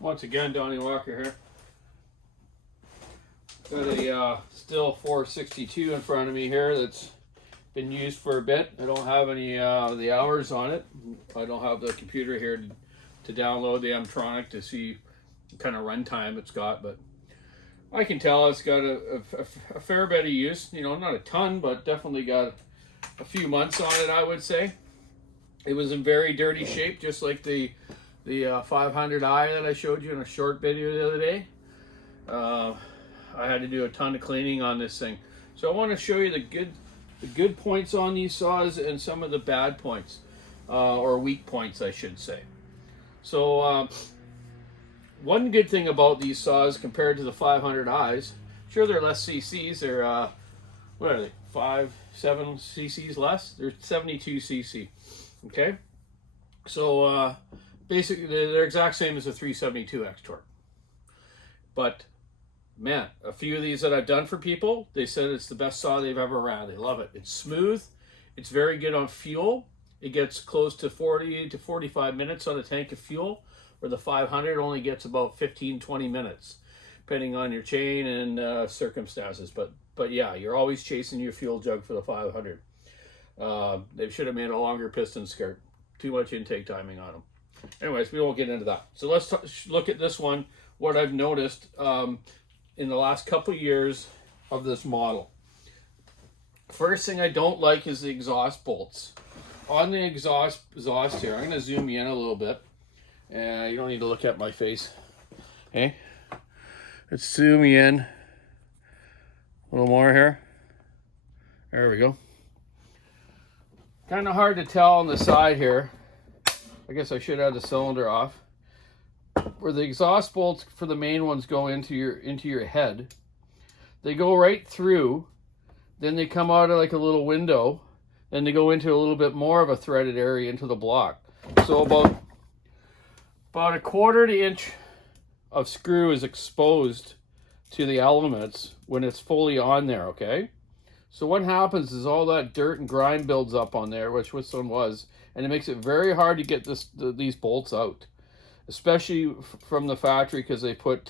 Once again, Donny Walker here. Got a stihl 462 in front of me here that's been used for a bit. I don't have any the hours on it. I don't have the computer here to download the Mtronic to see what kind of runtime it's got, but I can tell it's got a fair bit of use. You know, not a ton, but definitely got a few months on it, I would say. It was in very dirty shape, just like the 500i that I showed you in a short video the other day. I had to do a ton of cleaning on this thing, so I want to show you the good points on these saws and some of the bad points, or weak points, I should say. So one good thing about these saws compared to the 500i's, sure they're less cc's. They're what are they? 7 cc's less. They're 72 cc. Okay, so basically they're exact same as the 372X torque. But man, a few of these that I've done for people, they said it's the best saw they've ever ran. They love it. It's smooth. It's very good on fuel. It gets close to 40 to 45 minutes on a tank of fuel, where the 500 only gets about 15-20 minutes, depending on your chain and circumstances. But yeah, you're always chasing your fuel jug for the 500. They should have made a longer piston skirt. Too much intake timing on them. Anyways, we won't get into that. So let's look at this one, what I've noticed in the last couple of years of this model. First thing I don't like is the exhaust bolts. On the exhaust here, I'm going to zoom you in a little bit. You don't need to look at my face. Okay, let's zoom you in a little more here. There we go. Kind of hard to tell on the side here. I guess I should have the cylinder off. Where the exhaust bolts for the main ones go into your head, they go right through, then they come out of like a little window, then they go into a little bit more of a threaded area into the block. So about a quarter to inch of screw is exposed to the elements when it's fully on there, okay? So what happens is all that dirt and grime builds up on there, which this one was, and it makes it very hard to get these bolts out, especially from the factory, because they put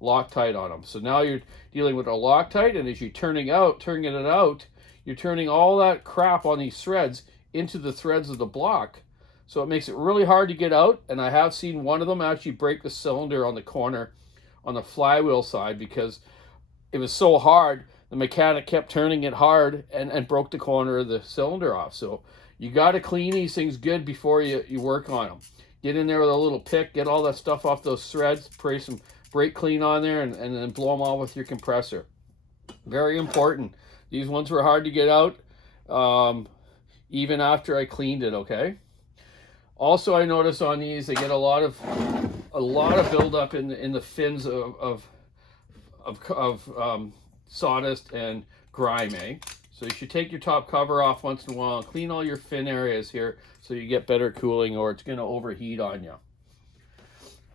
Loctite on them. So now you're dealing with a Loctite, and as you're turning it out, you're turning all that crap on these threads into the threads of the block. So it makes it really hard to get out, and I have seen one of them actually break the cylinder on the corner on the flywheel side because it was so hard. The mechanic kept turning it hard and broke the corner of the cylinder off. So you got to clean these things good before you work on them. Get in there with a little pick, get all that stuff off those threads, spray some brake clean on there, and then blow them all with your compressor. Very important. These ones were hard to get out, even after I cleaned it, okay? Also, I noticed on these, they get a lot of buildup in the fins of sawdust and grime, eh? So you should take your top cover off once in a while and clean all your fin areas here so you get better cooling, or it's going to overheat on you.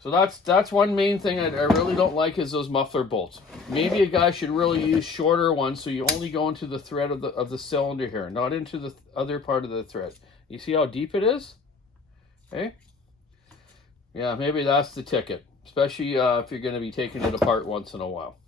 So that's one main thing I really don't like is those muffler bolts. Maybe a guy should really use shorter ones so you only go into the thread of the cylinder here, not into the other part of the thread. You see how deep it is? Okay? Yeah, maybe that's the ticket, especially if you're going to be taking it apart once in a while.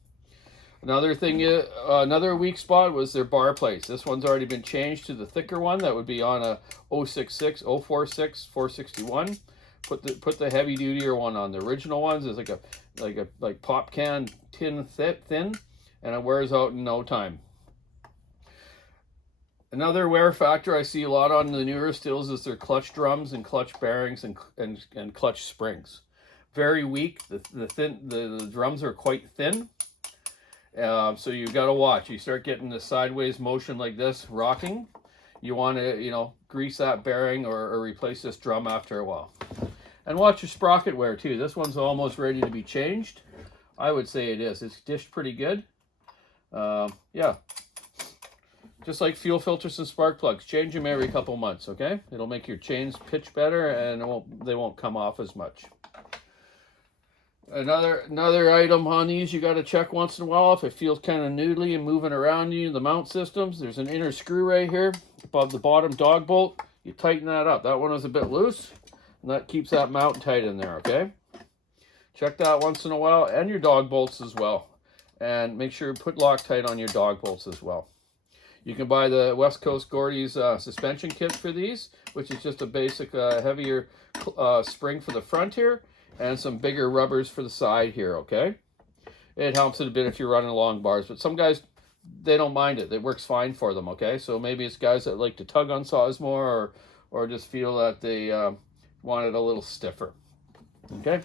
Another thing, another weak spot was their bar plates. This one's already been changed to the thicker one that would be on a 046, 046, 461. Put the heavy dutier one on. The original ones is like pop can tin thin, and it wears out in no time. Another wear factor I see a lot on the newer stihls is their clutch drums and clutch bearings and clutch springs. Very weak. The drums are quite thin. So you've got to watch. You start getting the sideways motion like this, rocking. You want to, grease that bearing or replace this drum after a while. And watch your sprocket wear too. This one's almost ready to be changed. I would say it is. It's dished pretty good. Yeah. Just like fuel filters and spark plugs. Change them every couple months, okay? It'll make your chains pitch better and they won't come off as much. Another item on these you got to check once in a while if it feels kind of noodly and moving around you, the mount systems. There's an inner screw right here above the bottom dog bolt. You tighten that up. That one is a bit loose, and that keeps that mount tight in there, okay? Check that once in a while, and your dog bolts as well. And make sure you put Loctite on your dog bolts as well. You can buy the West Coast Gordy's suspension kit for these, which is just a basic heavier spring for the front here, and some bigger rubbers for the side here, okay? It helps it a bit if you're running long bars, but some guys, they don't mind it. It works fine for them, okay? So maybe it's guys that like to tug on saws more, or just feel that they want it a little stiffer, okay?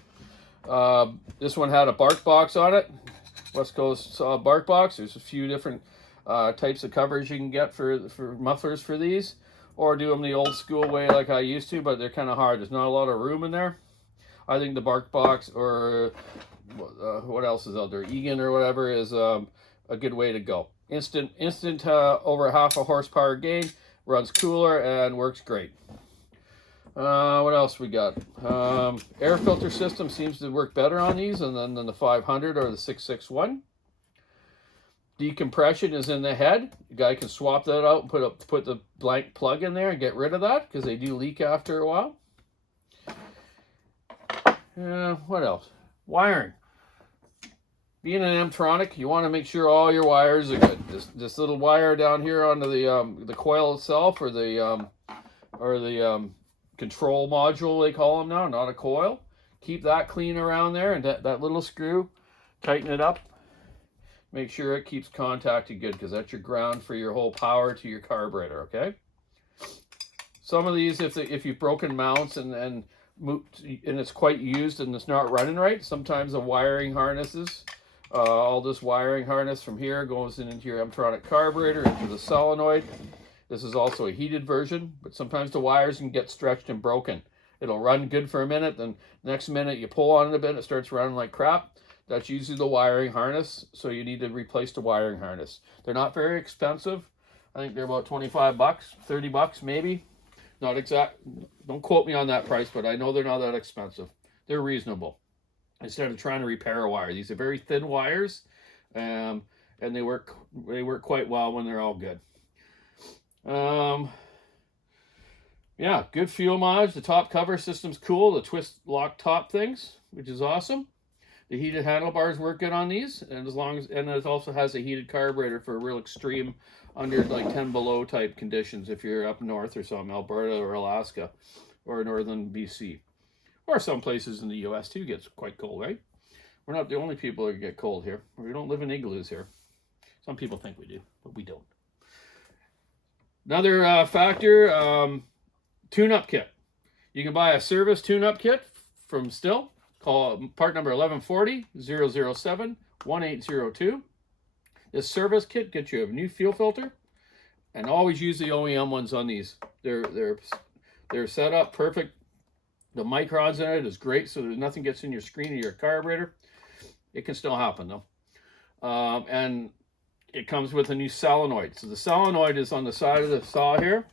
This one had a bark box on it, West Coast bark box. There's a few different types of coverage you can get for mufflers for these, or do them the old school way like I used to, but they're kind of hard. There's not a lot of room in there. I think the bark box, or what else is out there, Egan or whatever, is a good way to go. Instant over half a horsepower gain, runs cooler and works great. What else we got? Air filter system seems to work better on these than the 500 or the 661. Decompression is in the head. The guy can swap that out and put the blank plug in there and get rid of that, because they do leak after a while. What else? Wiring. Being an M-tronic, you want to make sure all your wires are good. This little wire down here onto the coil itself, or the control module, they call them now, not a coil. Keep that clean around there, and that little screw, tighten it up. Make sure it keeps contacted good, because that's your ground for your whole power to your carburetor, okay? Some of these, if you've broken mounts and it's quite used and it's not running right, sometimes the wiring harnesses, all this wiring harness from here goes into your M-tronic carburetor, into the solenoid. This is also a heated version, but sometimes the wires can get stretched and broken. It'll run good for a minute, then next minute you pull on it a bit, it starts running like crap. That's usually the wiring harness, so you need to replace the wiring harness. They're not very expensive. I think they're about 25 bucks, 30 bucks maybe. Not exact, don't quote me on that price, but I know they're not that expensive. They're reasonable. Instead of trying to repair a wire. These are very thin wires, and they work quite well when they're all good. Yeah, good fuel mileage. The top cover system's cool. The twist lock top things, which is awesome. The heated handlebars work good on these, and it also has a heated carburetor for real extreme under like 10 below type conditions if you're up north or something, Alberta or Alaska or northern BC. Or some places in the US too gets quite cold, right? We're not the only people that get cold here. We don't live in igloos here. Some people think we do, but we don't. Another factor, tune-up kit. You can buy a service tune-up kit from Stihl. Call part number 1140-007-1802. This service kit gets you a new fuel filter, and always use the OEM ones on these. They're set up perfect. The microns in it is great, so nothing gets in your screen or your carburetor. It can still happen though. And it comes with a new solenoid. So the solenoid is on the side of the saw here,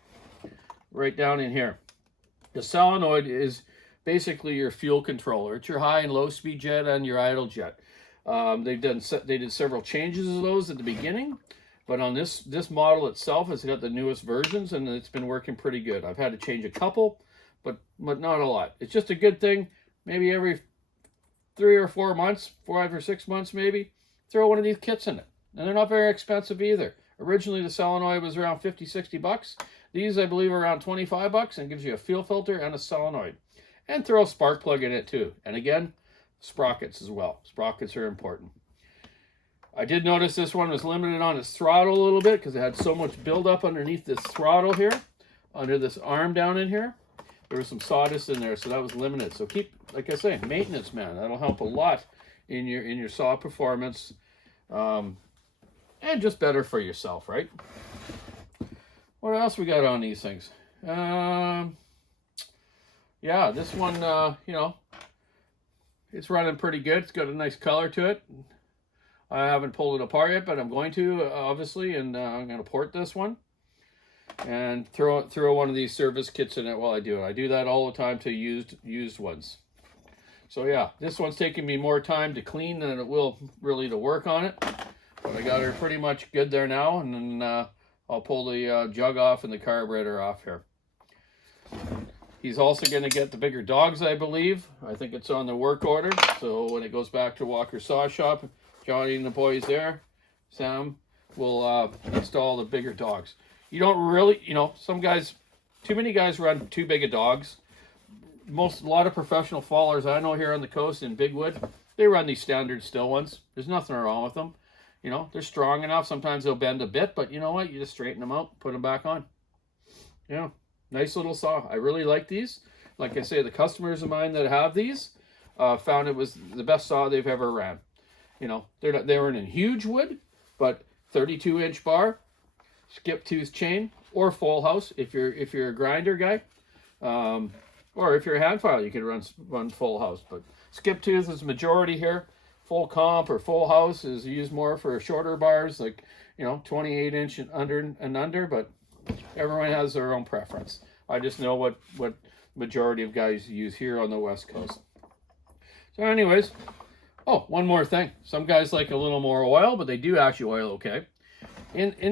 right down in here. The solenoid is basically your fuel controller. It's your high and low speed jet and your idle jet. They did several changes of those at the beginning, but on this model itself has got the newest versions, and it's been working pretty good. I've had to change a couple, but not a lot. It's just a good thing. Maybe every 3 or 4 months, 5 or 6 months maybe, throw one of these kits in it. And they're not very expensive either. Originally the solenoid was around 50-60 bucks. These I believe are around 25 bucks, and gives you a fuel filter and a solenoid. And throw a spark plug in it too. And again, sprockets as well. Sprockets are important. I did notice this one was limited on its throttle a little bit, because it had so much buildup underneath this throttle here, under this arm down in here. There was some sawdust in there, so that was limited. So keep, like I say, maintenance, man. That'll help a lot in your saw performance, and just better for yourself, right? What else we got on these things? Yeah, this one, you know, it's running pretty good. It's got a nice color to it. I haven't pulled it apart yet, but I'm going to, obviously, and I'm going to port this one and throw one of these service kits in it while I do it. I do that all the time to used ones. So yeah, this one's taking me more time to clean than it will really to work on it. But I got her pretty much good there now, and then I'll pull the jug off and the carburetor off here. He's also going to get the bigger dogs, I believe. I think it's on the work order. So when it goes back to Walker Saw Shop, Johnny and the boys there, Sam, will install the bigger dogs. You don't really, you know, some guys, too many guys run too big of dogs. A lot of professional fallers I know here on the coast in Bigwood, they run these standard still ones. There's nothing wrong with them. You know, they're strong enough. Sometimes they'll bend a bit, but you know what? You just straighten them out, put them back on. Yeah, nice little saw. I really like these. Like I say, the customers of mine that have these found it was the best saw they've ever ran. You know, they weren't in huge wood, but 32-inch bar, skip tooth chain, or full house if you're a grinder guy, or if you're a hand file, you can run full house. But skip tooth is majority here. Full comp or full house is used more for shorter bars, like, you know, 28-inch and under. But everyone has their own preference. I just know what majority of guys use here on the West Coast. So, anyways, oh, one more thing. Some guys like a little more oil, but they do actually oil okay.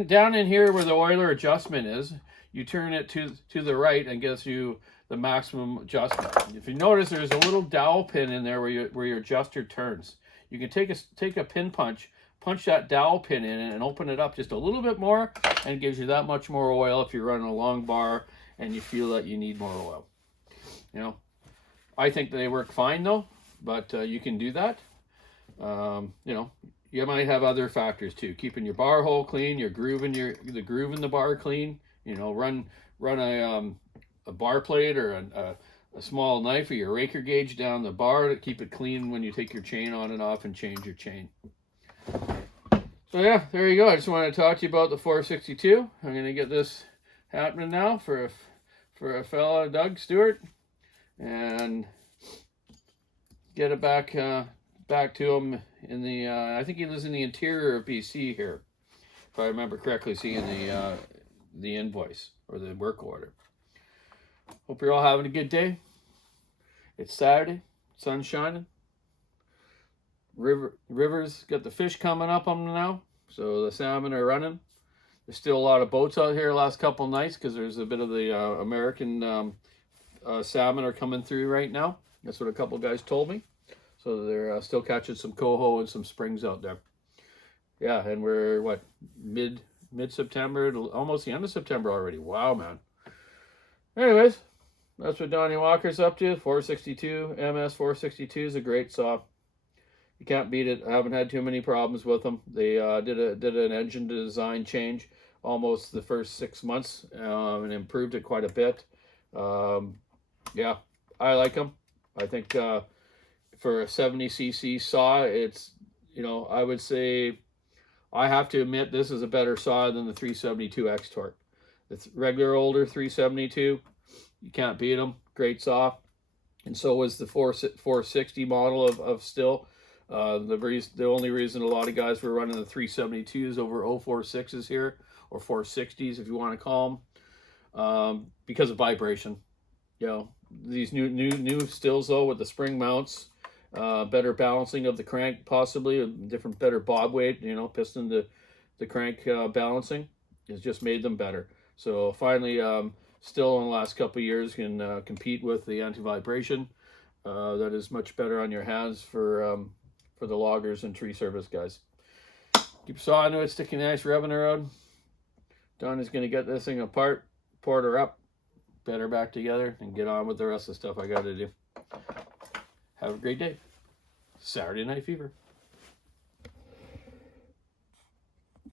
Down in here where the oiler adjustment is, you turn it to the right and gets you the maximum adjustment. If you notice, there's a little dowel pin in there where your adjuster turns. You can take a pin punch that dowel pin in and open it up just a little bit more, and it gives you that much more oil if you're running a long bar and you feel that you need more oil. You know, I think they work fine though, but you can do that. You know, you might have other factors too. Keeping your bar hole clean, the groove in the bar clean. You know, run a bar plate or a small knife or your raker gauge down the bar to keep it clean when you take your chain on and off and change your chain. So yeah, there you go. I just want to talk to you about the 462. I'm going to get this happening now for a fella, Doug Stewart, and get it back to him in the I think he lives in the interior of BC here, if I remember correctly, seeing the invoice or the work order. Hope you're all having a good day. It's Saturday, sun's shining. Rivers got the fish coming up on them now, so the salmon are running. There's still a lot of boats out here the last couple nights because there's a bit of the American salmon are coming through right now. That's what a couple guys told me. So they're still catching some coho and some springs out there. Yeah, and we're what, mid-September, almost the end of September already. Wow, man. Anyways, that's what Donny Walker's up to. 462 ms462 is a great saw. You can't beat it. I haven't had too many problems with them. They did an engine design change almost the first 6 months and improved it quite a bit. Yeah, I like them. I think for a 70cc saw, it's, you know, I would say, I have to admit this is a better saw than the 372 X-Torque. The regular older 372, you can't beat them. Great saw. And so was the 460 model of stihl. The only reason a lot of guys were running the 372s over 046s here, or 460s if you want to call them, because of vibration. You know, these new stihls though, with the spring mounts, better balancing of the crank, possibly a different, better bob weight, you know, piston to the crank balancing has just made them better. So finally, stihl in the last couple of years can compete with the anti-vibration. That is much better on your hands for the loggers and tree service guys. Keep sawing to it, sticking the ice, rubbing the road. Donny's going to get this thing apart, pour her up, bed her back together, and get on with the rest of the stuff I got to do. Have a great day. Saturday Night Fever.